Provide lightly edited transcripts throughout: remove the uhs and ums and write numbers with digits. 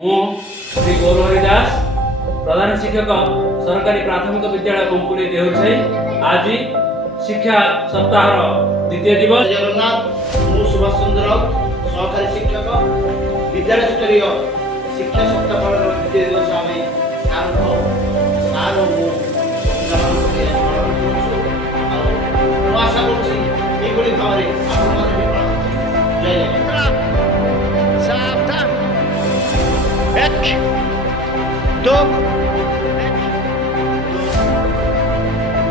ମୁଁ ଶ୍ରୀ ଗୌରହରି ଦାସ प्रधान शिक्षक सरकारी प्राथमिक विद्यालय कुमकुली देहुरसाई आज शिक्षा सप्ताह द्वितीय दिवस जगन्नाथ मु सुभाष चंद्र सहकारी शिक्षक विद्यालय स्तरीय शिक्षा सप्ताह पालन द्वितीय दिवस आम आशा करी भाव दो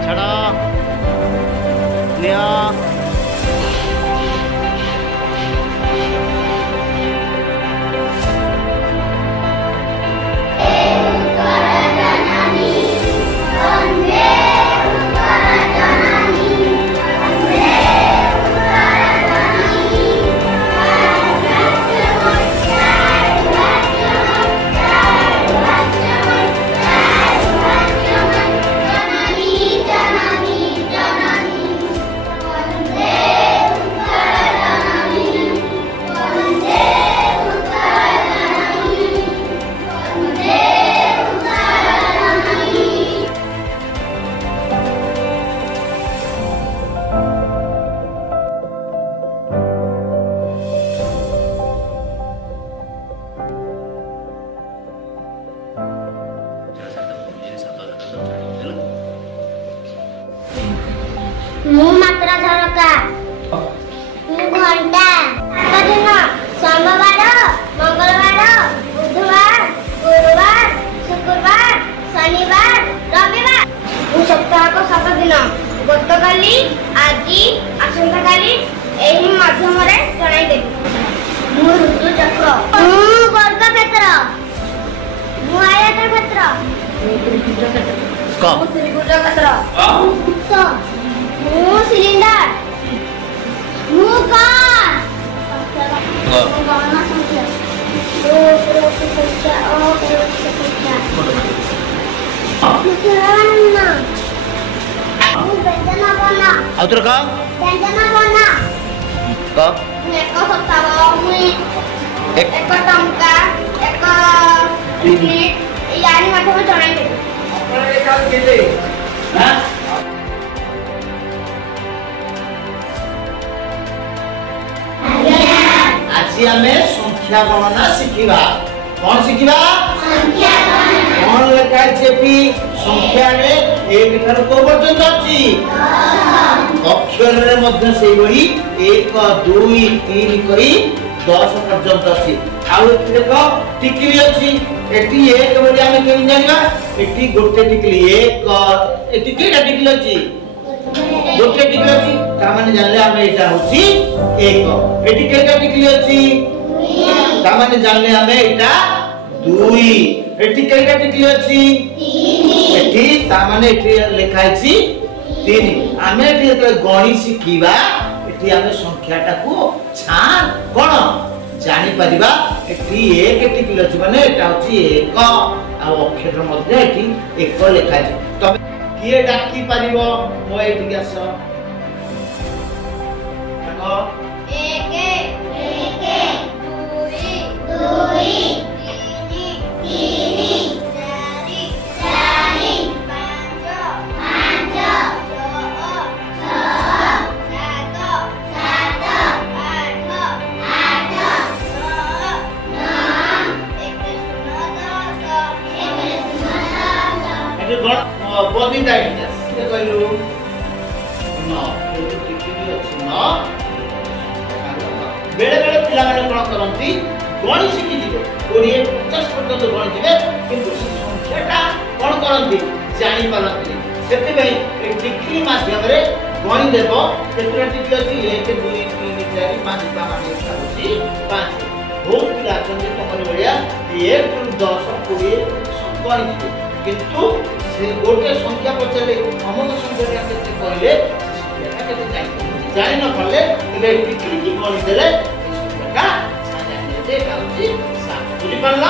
छड़ा निया मु मात्रा झरका मु घंटा दिन सोमवार मंगलवार बुधवार गुरुवार शुक्रवार शनिवार रविवार मु सप्ताह को 7 दिन गतकाली आज आसंता काली एही माध्यम रे जणाई देबी मु ऋतु चक्र मु वर्ग क्षेत्र मु आयत क्षेत्र मु त्रिभुज क्षेत्र तो मु सिलिंडर मु कार गणना संख्या दो संख्या और संख्या मुसलमान मु व्यंजन बना आउतर का व्यंजन बना का एक सप्ताह मु एक टंका एक मिनिट यानी माध्यम जणाई देबी आपण एक काल केले ना आज आम संख्या गणना शिखा कौन शिखा कौन लिखा चेपी संख्या एक ठार को पर्यंत अच्छी अक्षर रे मध्य से बड़ी 1 2 3 करी 10 पर्यंत अच्छी आउ देख टिकली अच्छी एटी एक बोली आम केन जानिबा एटी गोटे टिकली एक एटी केटा टिकली अच्छी गोटे टिकली अच्छी ता माने जानले हम एटा होची एक एटी केटा टिकली अच्छी ता माने जानले हम एटा 2 एटी केटा टिकली अच्छी 3 एटी ता माने एटी लिखा अछि 3 आमे एटी गणि शिखिबा एटी आमे संख्याटा को छान कोन जानि परिबा एटी एक टिकली अछि माने एटा होची एक आ अक्षर मध्ये एटी एक लिखा अछि तबे किए डाकी परिबो मो एटी गस देखो एक दुई तीन चारि पांच छह सात आठ एटी गण बॉडी डायग्नोसिस के कहलु न एटी टिकली अछि न बेले बेले पिला माने कोन करंती गणि शिखि दिबे 20 50 पर्यंत गणि दिबे किंतु संख्याटा कोन करंती जानि पारंती सेते भाई ए टिकली माध्यम रे गणि देबो केतरा टिकली अछि 1 2 3 4 5 ता माने अछि 5 बहुत पिला चंदे तमरे बढिया 1 10 20 गणि दिबे किंतु से गोटे संख्या पछले अमक संख्या केते कहले संख्याटा केते जानि न पड़ले तले टिकली की गणि देले संख्याटा छाया दे बुझी पारल आ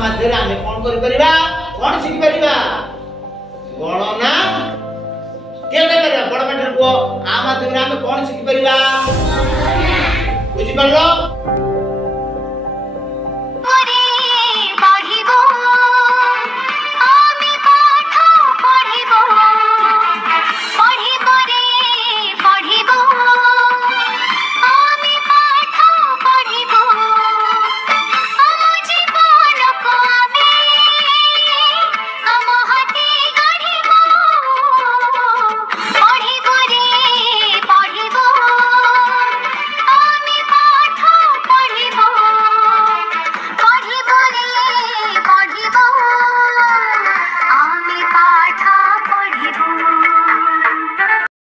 माध्यम आम कौन करि परिबा कौन शिखि परिबा गणना केते परिबा बड़ पाठर को आ माध्यम आम कौन शिखि परिबा बुझी पारल।